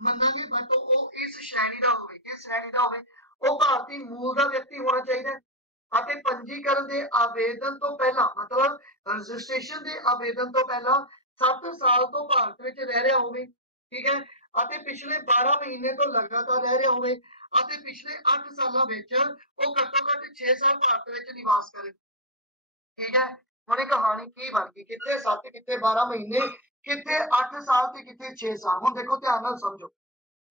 मन्नांगे, बट वो इस श्रेणी का होवे, किस श्रेणी का होवे, वो भारतीय मूल का व्यक्ति होना चाहिए, ਅਤੇ ਪੰਜੀਕਰਨ ਦੇ ਆਵੇਦਨ ਤੋਂ ਪਹਿਲਾਂ ਮਤਲਬ ਰਜਿਸਟ੍ਰੇਸ਼ਨ ਦੇ ਆਵੇਦਨ ਤੋਂ ਪਹਿਲਾਂ 7 ਸਾਲ ਤੋਂ ਭਾਰਤ ਵਿੱਚ ਰਹਿ ਰਿਹਾ ਹੋਵੇ, ਠੀਕ ਹੈ, ਅਤੇ ਪਿਛਲੇ 12 ਮਹੀਨੇ ਤੋਂ ਲਗਾਤਾਰ ਰਹਿ ਰਿਹਾ ਹੋਵੇ ਅਤੇ ਪਿਛਲੇ 8 ਸਾਲਾਂ ਵਿੱਚ ਉਹ ਘੱਟੋ ਘੱਟ 6 ਸਾਲ ਭਾਰਤ ਵਿੱਚ ਨਿਵਾਸ ਕਰੇ, ਠੀਕ ਹੈ। ਹੁਣ ਇਹ ਕਹਾਣੀ ਕੀ ਬਣ ਗਈ, ਕਿੱਥੇ 7 ਕਿੱਥੇ 12 ਮਹੀਨੇ, ਕਿੱਥੇ 8 ਸਾਲ ਤੇ ਕਿੱਥੇ 6 ਸਾਲ। ਹੁਣ ਦੇਖੋ ਧਿਆਨ ਨਾਲ ਸਮਝੋ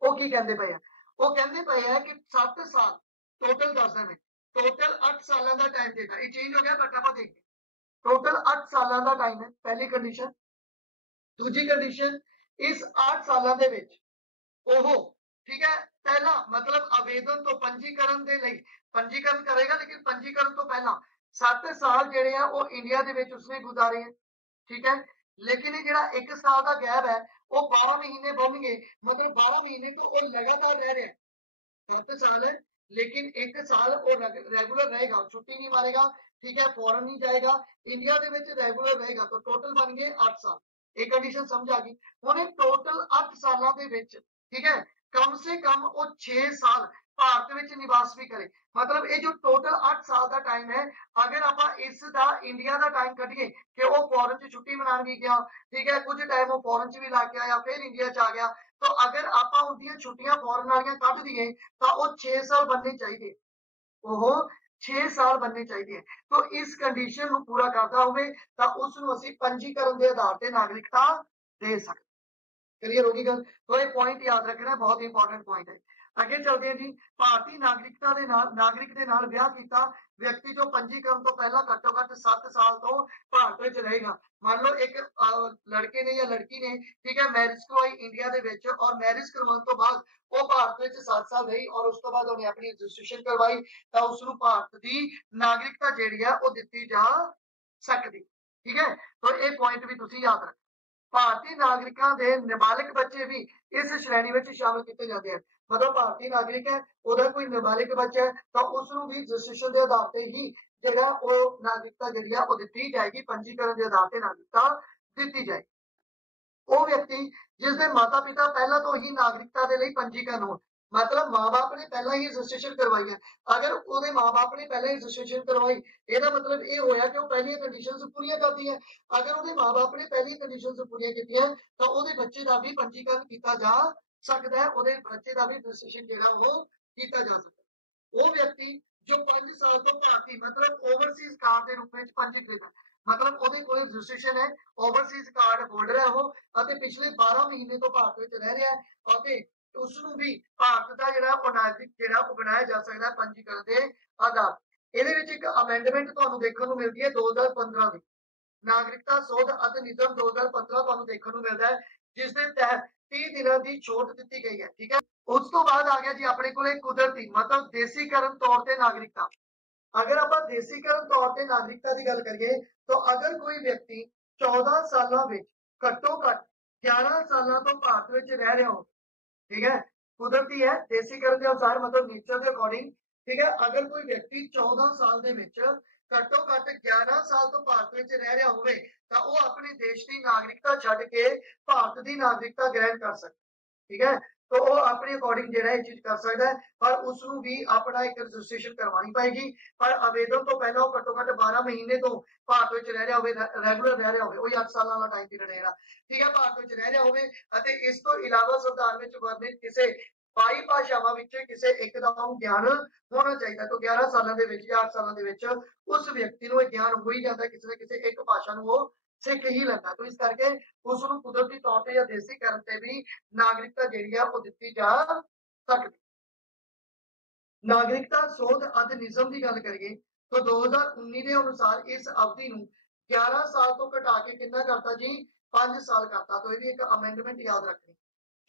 ਉਹ ਕੀ ਕਹਿੰਦੇ ਪਏ ਆ। ਉਹ ਕਹਿੰਦੇ ਪਏ ਆ ਕਿ 7 ਸਾਲ ਟੋਟਲ ਦੱਸਦੇ ਨੇ, ਟੋਟਲ 8 ਸਾਲਾਂ ਦਾ ਟਾਈਮ ਦੇਗਾ। ਇਹ ਚੇਂਜ ਹੋ ਗਿਆ ਬਟ ਆਪਾਂ ਦੇਖਦੇ ਟੋਟਲ 8 ਸਾਲਾਂ ਦਾ ਟਾਈਮ ਹੈ ਪਹਿਲੀ ਕੰਡੀਸ਼ਨ। ਦੂਜੀ ਕੰਡੀਸ਼ਨ ਇਸ 8 ਸਾਲਾਂ ਦੇ ਵਿੱਚ ਉਹ, ਠੀਕ ਹੈ, ਪਹਿਲਾਂ ਮਤਲਬ ਆਵੇਦਨ ਤੋਂ ਪੰਜੀਕਰਨ ਦੇ ਲਈ ਪੰਜੀਕਰਨ ਕਰੇਗਾ, ਲੇਕਿਨ ਪੰਜੀਕਰਨ ਤੋਂ ਪਹਿਲਾਂ 7 ਸਾਲ ਜਿਹੜੇ ਆ ਉਹ ਇੰਡੀਆ ਦੇ ਵਿੱਚ ਉਸਨੇ ਗੁਜ਼ਾਰੇ ਹੈ, ਠੀਕ ਹੈ। ਲੇਕਿਨ ਇਹ ਜਿਹੜਾ 1 ਸਾਲ ਦਾ ਗੈਪ ਹੈ ਉਹ 12 ਮਹੀਨੇ ਬਣਨਗੇ, ਮਤਲਬ 12 ਮਹੀਨੇ ਤੋਂ ਉਹ ਲਗਾਤਾਰ ਰਹਿ ਰਿਹਾ 7 साल है, लेकिन 1 साल वो रेगुलर रहेगा, छुट्टी नहीं मारेगा, ठीक है, फॉरन नहीं जाएगा, इंडिया ਦੇ ਵਿੱਚ रेगुलर रहेगा, तो टोटल बन गए 8 साल। एक कंडीशन समझ आ गई। ਹੁਣ ਇਹ टोटल 8 ਸਾਲਾਂ ਦੇ ਵਿੱਚ, ठीक है, कम से कम ਉਹ 6 ਸਾਲ ਭਾਰਤ ਵਿੱਚ ਨਿਵਾਸ ਵੀ ਕਰੇ। ਮਤਲਬ ਇਹ ਜੋ ਟੋਟਲ 8 ਸਾਲ ਦਾ ਟਾਈਮ ਹੈ, ਅਗਰ ਆਪਾਂ ਇਸ ਦਾ ਇੰਡੀਆ ਦਾ ਟਾਈਮ ਕੱਢੀਏ ਕਿ ਉਹ ਫੋਰਨ 'ਚ ਛੁੱਟੀ ਮਨਾਉਣ ਵੀ ਗਿਆ, ਠੀਕ ਹੈ, ਕੁਝ ਟਾਈਮ ਉਹ ਫੋਰਨ 'ਚ ਵੀ ਲਾ ਕੇ ਆਇਆ, ਫਿਰ ਇੰਡੀਆ 'ਚ ਆ ਗਿਆ, तो अगर आप उनकी छुट्टियां फॉरन वालियां कट दिए तो वो 6 साल बनने चाहिए, वो 6 साल बनने चाहिए। तो इस कंडीशन ਨੂੰ ਪੂਰਾ ਕਰਦਾ ਹੋਵੇ ਤਾਂ ਉਸ ਨੂੰ ਅਸੀਂ ਪੰਜੀਕਰਨ ਦੇ ਆਧਾਰ ਤੇ ਨਾਗਰਿਕਤਾ ਦੇ ਸਕਦੇ। क्लियर होगी गल। तो ये पॉइंट याद रखना, बहुत इंपॉर्टेंट पॉइंट है। अगे चलते हैं जी। भारतीय नागरिकता दे नागरिक दे नाल ब्याह कीता व्यक्ति जो पंजीकरण तो पहला घट्टो घट 7 साल तो भारत में रहेगा। मान लो एक लड़के ने या लड़की ने, ठीक है, मैरिज करवाई इंडिया दे विच और मैरिज करवाने तो बाद वो भारत में 7 साल रही और उस तो बाद उन्हें अपनी रजिस्ट्रेशन करवाई तो उसनू भारत की नागरिकता जिहड़ी है वो दित्ती जा सकती, ठीक है। तो ये पॉइंट भी तुसीं याद रखो। ਭਾਰਤੀ ਨਾਗਰਿਕਾਂ ਦੇ ਨਾਬਾਲਿਗ ਬੱਚੇ ਵੀ ਇਸ ਸ਼੍ਰੇਣੀ ਵਿੱਚ ਸ਼ਾਮਲ ਕੀਤੇ ਜਾਂਦੇ ਹਨ। ਮਤਲਬ ਭਾਰਤੀ ਨਾਗਰਿਕ ਹੈ, ਉਹਦਾ ਕੋਈ ਨਾਬਾਲਿਗ ਬੱਚਾ ਹੈ ਤਾਂ ਉਸ ਨੂੰ ਵੀ ਰਜਿਸਟ੍ਰੇਸ਼ਨ ਦੇ ਆਧਾਰ ਤੇ ਹੀ ਜਿਹੜਾ ਉਹ ਨਾਗਰਿਕਤਾ ਜਿਹੜੀ ਆ ਉਹ ਦਿੱਤੀ ਜਾਏਗੀ, ਪੰਜੀਕਰਨ ਦੇ ਆਧਾਰ ਤੇ ਨਾਗਰਿਕਤਾ ਦਿੱਤੀ ਜਾਏਗੀ। ਉਹ ਵਿਅਕਤੀ ਜਿਸ ਦੇ ਮਾਤਾ ਪਿਤਾ ਪਹਿਲਾਂ ਤੋਂ ਹੀ ਨਾਗਰਿਕਤਾ ਦੇ ਲਈ ਪੰਜੀਕਰਨ ਹੋਣ, मतलब माँ बाप ने पहला ही रजिस्ट्रेशन करवाई है। अगर ਉਹਦੇ माँ बाप ने पहले ही रजिस्ट्रेशन करवाई, ਇਹਦਾ मतलब ਇਹ ਹੋਇਆ ਕਿ ਉਹ ਪਹਿਲੀਆਂ ਕੰਡੀਸ਼ਨਸ ਪੂਰੀਆਂ ਕਰਦੀ ਹੈ। ਅਗਰ ਉਹਦੇ माँ बाप ने पहली ਕੰਡੀਸ਼ਨਸ ਪੂਰੀਆਂ ਕੀਤੀਆਂ ਤਾਂ ਉਹਦੇ ਬੱਚੇ ਦਾ ਵੀ ਪੰਜੀਕਰਨ ਕੀਤਾ ਜਾ ਸਕਦਾ ਹੈ, ਉਹਦੇ ਬੱਚੇ ਦਾ ਵੀ ਰਜਿਸਟ੍ਰੇਸ਼ਨ ਜਿਹੜਾ ਉਹ ਕੀਤਾ ਜਾ ਸਕਦਾ। ਉਹ ਵਿਅਕਤੀ ਜੋ 5 ਸਾਲ ਤੋਂ ਭਾਰਤੀ मतलब ओवरसीज कार्ड ਦੇ ਰੂਪ ਵਿੱਚ ਪੰਜੀਕ੍ਰਿਤ ਹੈ, मतलब ਉਹਦੇ ਕੋਲ ਰਜਿਸਟ੍ਰੇਸ਼ਨ ਹੈ, ओवरसीज कार्ड होल्डर है ਉਹ ਅਤੇ ਪਿਛਲੇ 12 ਮਹੀਨੇ ਤੋਂ ਭਾਰਤ ਵਿੱਚ ਰਹਿ ਰਿਹਾ ਹੈ ਅਤੇ ਉਸਨੂੰ ਵੀ ਭਾਰਤ ਦਾ ਜਿਹੜਾ ਉਹ ਨਾਗਰਿਕ ਜਿਹੜਾ ਉਹ ਬਣਾਇਆ ਜਾ ਸਕਦਾ ਪੰਜੀਕਰਨ ਦੇ ਆਧਾਰ। ਇਹਦੇ ਵਿੱਚ ਇੱਕ ਅਮੈਂਡਮੈਂਟ ਤੁਹਾਨੂੰ ਦੇਖਣ ਨੂੰ ਮਿਲਦੀ ਹੈ 2015 ਦੀ ਨਾਗਰਿਕਤਾ ਸੋਧ ਅਧਿਨਿਯਮ 2015 ਤੁਹਾਨੂੰ ਦੇਖਣ ਨੂੰ ਮਿਲਦਾ ਹੈ, ਜਿਸ ਦੇ ਤਹਿਤ 30 ਦਿਨਾਂ ਦੀ ਛੋਟ ਦਿੱਤੀ ਗਈ ਹੈ, ਠੀਕ ਹੈ। ਉਸ ਤੋਂ ਬਾਅਦ ਆ ਗਿਆ ਜੀ ਆਪਣੇ ਕੋਲੇ ਕੁਦਰਤੀ ਮਤਲਬ ਦੇਸੀਕਰਨ ਤੌਰ ਤੇ ਨਾਗਰਿਕਤਾ। ਅਗਰ ਆਪਾਂ ਦੇਸੀਕਰਨ ਤੌਰ ਤੇ ਨਾਗਰਿਕਤਾ ਦੀ ਗੱਲ ਕਰੀਏ ਤਾਂ ਅਗਰ ਕੋਈ ਵਿਅਕਤੀ 14 ਸਾਲਾਂ ਵਿੱਚ ਘੱਟੋ ਘੱਟ 11 ਸਾਲਾਂ ਤੋਂ ਭਾਰਤ ਵਿੱਚ ਰਹਿ ਰਿਹਾ ਹੋ, ठीक है, कुदरती है देसीकरण के अनुसार मतलब नेचर के अकॉर्डिंग, ठीक है। अगर कोई व्यक्ति 14 साल ਦੇ ਵਿੱਚ ਘੱਟੋ ਘੱਟ 11 ਸਾਲ ਤੋਂ ਭਾਰਤ ਵਿੱਚ ਰਹਿ ਰਿਹਾ ਹੋਵੇ ਤਾਂ ਉਹ ਆਪਣੇ ਦੇਸ਼ ਦੀ ਨਾਗਰਿਕਤਾ ਛੱਡ ਕੇ ਭਾਰਤ ਦੀ ਨਾਗਰਿਕਤਾ ਗ੍ਰਹਿਣ ਕਰ ਸਕਦਾ, ਠੀਕ ਹੈ। तो वो अपने अकॉर्डिंग ਜਿਹੜਾ ਇਹ ਚੀਜ਼ ਕਰ ਸਕਦਾ ਹੈ, ਪਰ ਉਸ ਨੂੰ ਵੀ ਆਪਣਾ ਇੱਕ ਰਜਿਸਟ੍ਰੇਸ਼ਨ ਕਰਵਾਉਣੀ ਪਏਗੀ। ਪਰ ਆਵੇਦਨ ਤੋਂ ਪਹਿਲਾਂ ਉਹ ਘੱਟੋ ਘੱਟ 12 ਮਹੀਨੇ ਤੋਂ ਭਾਰਤ ਵਿੱਚ ਰਹਿ ਰਿਹਾ ਹੋਵੇ, ਰੈਗੂਲਰ ਰਹਿ ਰਿਹਾ ਹੋਵੇ, ਉਹ 8 ਸਾਲਾਂ ਵਾਲਾ ਟਾਈਮ ਪੀਰੀਅਡ ਹੈਗਾ, ਠੀਕ ਹੈ, ਭਾਰਤ ਵਿੱਚ ਰਹਿ ਰਿਹਾ ਹੋਵੇ ਅਤੇ ਇਸ ਤੋਂ ਇਲਾਵਾ ਸੰਵਿਧਾਨ ਵਿੱਚ ਵਰਣਿਤ ਕਿਸੇ 22 ਭਾਸ਼ਾਵਾਂ ਵਿੱਚ ਕਿਸੇ ਇੱਕ ਦਾ ਉਹਨੂੰ ਗਿਆਨ ਹੋਣਾ ਚਾਹੀਦਾ। ਤਾਂ 11 ਸਾਲਾਂ ਦੇ ਵਿੱਚ ਜਾਂ 8 ਸਾਲਾਂ ਦੇ ਵਿੱਚ ਉਸ ਵਿਅਕਤੀ ਨੂੰ ਇਹ ਗਿਆਨ ਹੋ ਹੀ ਜਾਂਦਾ, ਕਿਸੇ ਨਾ ਕਿਸੇ ਇੱਕ ਭਾਸ਼ਾ ਨੂੰ ਉਹ ਸਿੱਖ ਹੀ ਲੈਂਦਾ। तो इस करके ਉਸ ਨੂੰ ਕੁਦਰਤੀ ਤੌਰ ਤੇ ਜਾਂ ਦੇਸੀਕਰਨ ਤੇ ਵੀ ਨਾਗਰਿਕਤਾ ਜਿਹੜੀ ਆ ਉਹ ਦਿੱਤੀ ਜਾ ਸਕਦੀ। ਨਾਗਰਿਕਤਾ ਸੋਧ ਅਧਿਨਿਯਮ ਦੀ ਗੱਲ ਕਰੀਏ ਤਾਂ 2019 ਦੇ ਅਨੁਸਾਰ ਇਸ ਅਵਧੀ ਨੂੰ 11 ਸਾਲ ਤੋਂ ਘਟਾ ਕੇ ਕਿੰਨਾ ਕਰਤਾ ਜੀ, 5 ਸਾਲ ਕਰਤਾ। तो ਇਹਦੀ ਇੱਕ ਅਮੈਂਡਮੈਂਟ ਯਾਦ ਰੱਖਣੀ।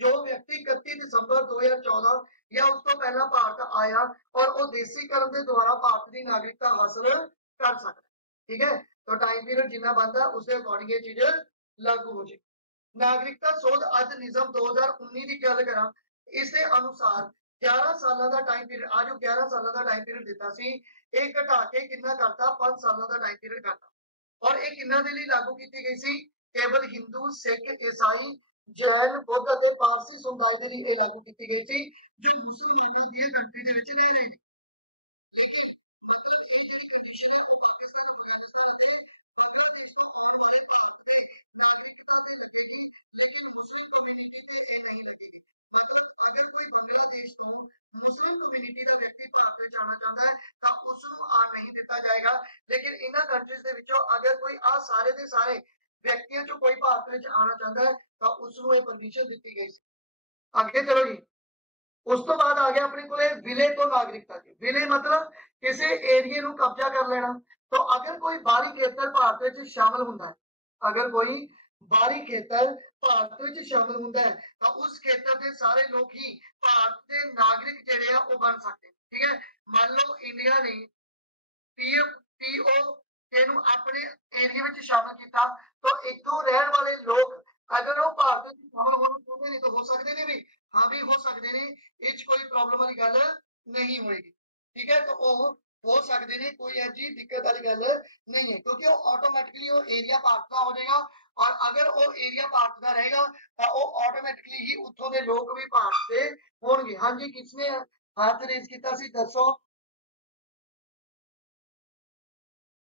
जो व्यक्ति 31 दिसंबर 2014 या उस तो पहला भारत आया और वो देसीकरण के द्वारा भारत की नागरिकता हासिल कर सकता, ठीक है। तो टाइम पीरियड जिन्ना बनता उसके अकॉर्डिंग ये चीज लागू हो जाए। नागरिकता सोध अधिनियम 2019 की गल करा, इसके अनुसार 11 साल का टाइम पीरियड आज 11 साल का टाइम पीरियड दिता सी, एक घटा के कितना करता 5 साल का टाइम पीरियड करता। और ये किन्ना दे लई लागू की गई सी, केवल हिंदू सिख ईसाई जैन बौद्ध ਅਤੇ ਪਾਰਸੀ ਸਮੁਦਾਇ ਦੇ ਲਈ ਇਹ ਲਾਗੂ ਕੀਤੀ ਗਈ ਸੀ ਜੋ ਮੁਸਲਿਮ ਦੀਆਂ ਕੰਟਰੀ ਦੇ ਵਿੱਚ ਨਹੀਂ ਰਹਿੰਦੇ। सारे व्यक्तियों चों कोई भारत में आना चाहता है तो उसनूं ये परमिशन दी गई सी। अगे चलो जी, उस तो बाद आ गया अपने को विले तो नागरिकता जी। विले मतलब किसी एरिए नूं कब्जा कर लेना। तो अगर कोई बाहरी खेतर भारत में शामिल होंदा है, अगर कोई बाहरी खेतर भारत में शामिल होंदा है तो उस खेतर के सारे लोग ही भारत के नागरिक जिहड़े आ वो बन सकते हैं। ठीक है, मान लो इंडिया ने पीओके ਨੂੰ ਆਪਣੇ ਏਰੀਆ ਵਿੱਚ ਸ਼ਾਮਲ ਕੀਤਾ तो ਇੱਥੋਂ ਰਹਿਣ ਵਾਲੇ ਲੋਕ ਅਗਰ ਉਹ ਭਾਰਤ ਵਿੱਚ ਸ਼ਾਮਲ ਹੋਣਾ ਚਾਹੁੰਦੇ ਨੇ ਤਾਂ ਹੋ ਸਕਦੇ ਨੇ ਵੀ, ਹਾਂ ਵੀ ਹੋ ਸਕਦੇ ਨੇ, ਇਹ 'ਚ ਕੋਈ ਪ੍ਰੋਬਲਮ ਵਾਲੀ ਗੱਲ ਨਹੀਂ ਹੋਏਗੀ। ਠੀਕ ਹੈ, ਤਾਂ ਉਹ ਹੋ ਸਕਦੇ ਨੇ, ਕੋਈ ਐਜੀ ਦਿੱਕਤ ਵਾਲੀ ਗੱਲ ਨਹੀਂ ਹੈ ਕਿਉਂਕਿ ਉਹ ਆਟੋਮੈਟਿਕਲੀ ਉਹ ਏਰੀਆ ਭਾਰਤ ਦਾ ਹੋ ਜਾਏਗਾ ਔਰ ਅਗਰ ਉਹ ਏਰੀਆ ਭਾਰਤ ਦਾ ਰਹੇਗਾ ਤਾਂ ਉਹ ਆਟੋਮੈਟਿਕਲੀ ਹੀ ਉੱਥੋਂ ਦੇ ਲੋਕ ਵੀ ਭਾਰਤ ਦੇ ਹੋਣਗੇ। ਹਾਂਜੀ, ਕਿਸਨੇ ਹੱਥ ਰੇਜ਼ ਕੀਤਾ ਸੀ ਦੱਸੋ।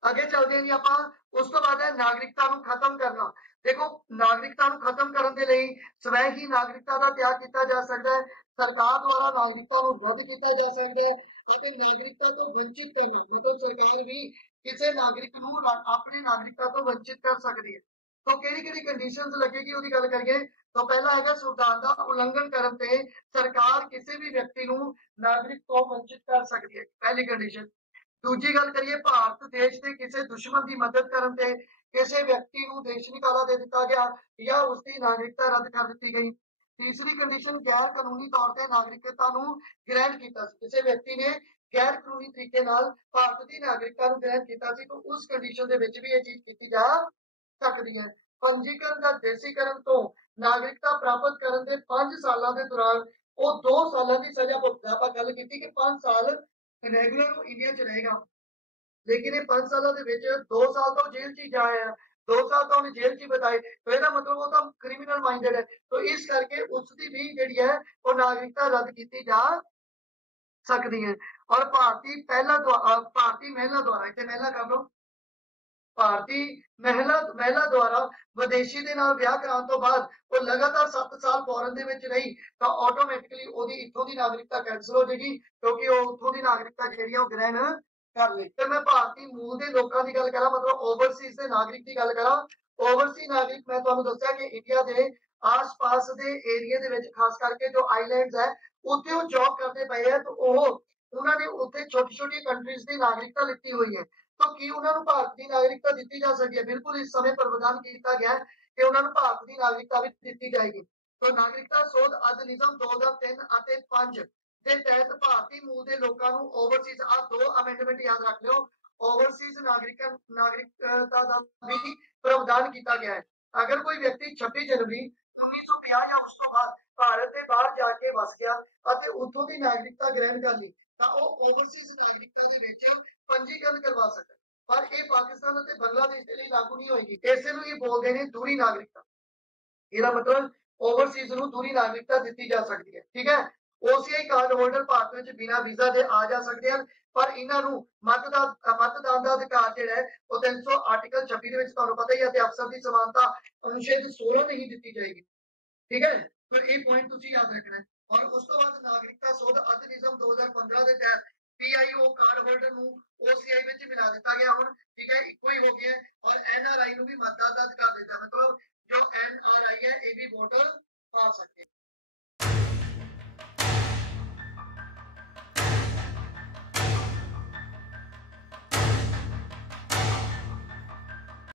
ਅੱਗੇ ਚੱਲਦੇ ਹਾਂ ਜੀ ਆਪਾਂ। ਉਸ ਤੋਂ ਬਾਅਦ ਹੈ ਨਾਗਰਿਕਤਾ ਨੂੰ ਖਤਮ ਕਰਨਾ। ਦੇਖੋ, ਨਾਗਰਿਕਤਾ ਨੂੰ ਖਤਮ ਕਰਨ ਦੇ ਲਈ ਸਵੈ ਹੀ ਨਾਗਰਿਕਤਾ ਦਾ ਤਿਆਗ ਕੀਤਾ ਜਾ ਸਕਦਾ ਹੈ। ਸਰਕਾਰ ਦੁਆਰਾ ਨਾਗਰਿਕਤਾ ਨੂੰ ਰੱਦ ਕੀਤਾ ਜਾ ਸਕਦਾ ਹੈ ਅਤੇ ਨਾਗਰਿਕਤਾ ਤੋਂ ਵੰਚਿਤ ਕਰਨਾ, ਮਤਲਬ ਸਰਕਾਰ ਵੀ ਕਿਸੇ ਨਾਗਰਿਕ ਨੂੰ ਆਪਣੀ ਨਾਗਰਿਕਤਾ ਤੋਂ ਵੰਚਿਤ ਕਰ ਸਕਦੀ ਹੈ। तो ਕਿਹੜੀ ਕੰਡੀਸ਼ਨਸ ਲੱਗੇਗੀ ਉਹਦੀ ਗੱਲ ਕਰੀਏ ਤਾਂ ਪਹਿਲਾ ਹੈਗਾ ਸੰਵਿਧਾਨ ਦਾ ਉਲੰਘਣ ਕਰਨ ਤੇ ਸਰਕਾਰ ਕਿਸੇ ਵੀ ਵਿਅਕਤੀ ਨੂੰ ਨਾਗਰਿਕ ਤੋਂ ਵੰਚਿਤ ਕਰ ਸਕਦੀ ਹੈ, ਪਹਿਲੀ ਕੰਡੀਸ਼ਨ। दूजी गल करिए भारत देश के किसी दुश्मन की मदद करने किसी व्यक्ति को देश निकाला दे दिता गया या उसकी नागरिकता रद्द कर दी गई। तीसरी कंडीशन गैर कानूनी तौर पर नागरिकता ग्रहण किया, किसी व्यक्ति ने गैर कानूनी तरीके भारत की नागरिकता ग्रहण किया तो उस कंडीशन के भी यह चीज की जा सकती है। पंजीकरण का देसीकरण तो नागरिकता प्राप्त करने के 5 सालों के दौरान वो 2 सालों की सजा भुगतना। आप गल की कि 5 साल रेगुलर इंडिया च रहेगा, लेकिन ये 5 सालों के विच 2 साल तो जेल च ही जाए है, 2 साल तो उन्हें जेल च ही बताए, तो इसका मतलब वो तो क्रिमिनल माइंडेड है। तो इस करके उसकी भी जिहड़ी है वो नागरिकता रद्द की जा सकती है। और भारतीय महिला द्वारा इतने महिला कर लो, ਭਾਰਤੀ ਮਹਿਲਾ ਦੁਆਰਾ ਵਿਦੇਸ਼ੀ ਦੇ ਨਾਲ ਵਿਆਹ ਕਰਾਉਣ ਤੋਂ ਬਾਅਦ ਉਹ ਲਗਾਤਾਰ 7 ਸਾਲ ਫੋਰਨ ਦੇ ਵਿੱਚ ਰਹੀ ਤਾਂ ਆਟੋਮੈਟਿਕਲੀ ਉਹਦੀ ਇੱਥੋਂ ਦੀ ਨਾਗਰਿਕਤਾ ਕੈਂਸਲ ਹੋ ਜਾਏਗੀ ਕਿਉਂਕਿ ਉਹ ਉੱਥੋਂ ਦੀ ਨਾਗਰਿਕਤਾ ਜਿਹੜੀ ਆ ਉਹ ਗ੍ਰਹਿਣ ਕਰ ਲਈ। ਤੇ ਮੈਂ ਭਾਰਤੀ ਮੂਲ ਦੇ ਲੋਕਾਂ ਦੀ ਗੱਲ ਕਰਾਂ, ਮਤਲਬ ਓਵਰਸੀਜ਼ ਦੇ ਨਾਗਰਿਕ ਦੀ ਗੱਲ ਕਰਾਂ, ਓਵਰਸੀ ਨਾਗਰਿਕ ਮੈਂ ਤੁਹਾਨੂੰ ਦੱਸਿਆ ਕਿ ਇੰਡੀਆ ਦੇ ਆਸ-ਪਾਸ ਦੇ ਏਰੀਆ ਦੇ ਵਿੱਚ ਖਾਸ ਕਰਕੇ ਜੋ ਆਈਲੈਂਡਸ ਹੈ ਉੱਥੇ ਉਹ ਜੌਬ ਕਰਦੇ ਪਏ ਆ, ਤਾਂ ਉਹਨਾਂ ਨੇ ਉੱਥੇ ਛੋਟੀ-ਛੋਟੀ ਕੰਟਰੀਜ਼ ਦੀ ਨਾਗਰਿਕਤਾ ਲਿੱਤੀ ਹੋਈ ਹੈ। तो की उन्होंने भारत की नागरिकता दी जा सकती है? बिल्कुल इस समय प्रावधान किया गया है कि उन्होंने भारत की नागरिकता भी दी जाएगी। तो नागरिकता सोध अधिनियम 2003 ਅਤੇ 5 ਦੇ ਤਹਿਤ ਭਾਰਤੀ ਮੂਲ ਦੇ ਲੋਕਾਂ ਨੂੰ ਓਵਰਸੀਜ਼ ਆ ਦੋ ਅਮੈਂਡਮੈਂਟ ਯਾਦ ਰੱਖ ਲਿਓ, ਓਵਰਸੀਜ਼ ਨਾਗਰਿਕਤਾ ਦਾ ਵੀ प्रावधान किया गया है। अगर कोई व्यक्ति 26 जनवरी 1950 ਜਾਂ ਉਸ ਤੋਂ ਬਾਅਦ ਭਾਰਤ ਦੇ ਬਾਹਰ ਜਾ ਕੇ ਵਸ ਗਿਆ ਅਤੇ ਉੱਥੋਂ ਦੀ ਨਾਗਰਿਕਤਾ ਗ੍ਰਹਿਣ ਕਰ ਲਈ ਤਾਂ ਉਹ ਓਵਰਸੀਜ਼ ਨਾਗਰਿਕਤਾ ਦੇ ਵਿੱਚ पंजीकरण करवा सकता है, पर यह पाकिस्तान और बांग्लादेश के लिए लागू नहीं होगी। इसे ही बोलते हैं दूरी नागरिकता। ਇਹਦਾ ਮਤਲਬ ਓਵਰਸੀਜ਼ ਨੂੰ ਦੂਰੀ ਨਾਗਰਿਕਤਾ ਦਿੱਤੀ ਜਾ ਸਕਦੀ ਹੈ। ਠੀਕ ਹੈ, OCI ਕਾਰਡ ਹੋਲਡਰ ਭਾਰਤ ਵਿੱਚ ਬਿਨਾਂ ਵੀਜ਼ਾ ਦੇ ਆ ਜਾ ਸਕਦੇ ਹਨ, ਪਰ ਇਹਨਾਂ ਨੂੰ ਮਤਦਾਨ ਦਾ ਅਧਿਕਾਰ ਜਿਹੜਾ ਹੈ ਉਹ 300 ਆਰਟੀਕਲ 26 ਦੇ ਵਿੱਚ ਤੁਹਾਨੂੰ ਪਤਾ ਹੀ ਹੈ ਤੇ ਅਫਸਰ ਦੀ ਸਮਾਨਤਾ ਅਨੁਛੇਦ 16 ਨਹੀਂ ਦਿੱਤੀ ਜਾਏਗੀ। ठीक है, तो ये पॉइंट तुझे याद रखना है। और उस तो बाद नागरिकता शोध अधिनियम 2015 के तहत PIO कार्ड होल्डर ਨੂੰ OCI ਵਿੱਚ ਮਿਲਾ ਦਿੱਤਾ ਗਿਆ ਹੁਣ। ठीक है, इको ही हो गया और NRI ਨੂੰ भी मतदान का अधिकार देता है, मतलब जो NRI है ये भी वोटर पा सकते हैं।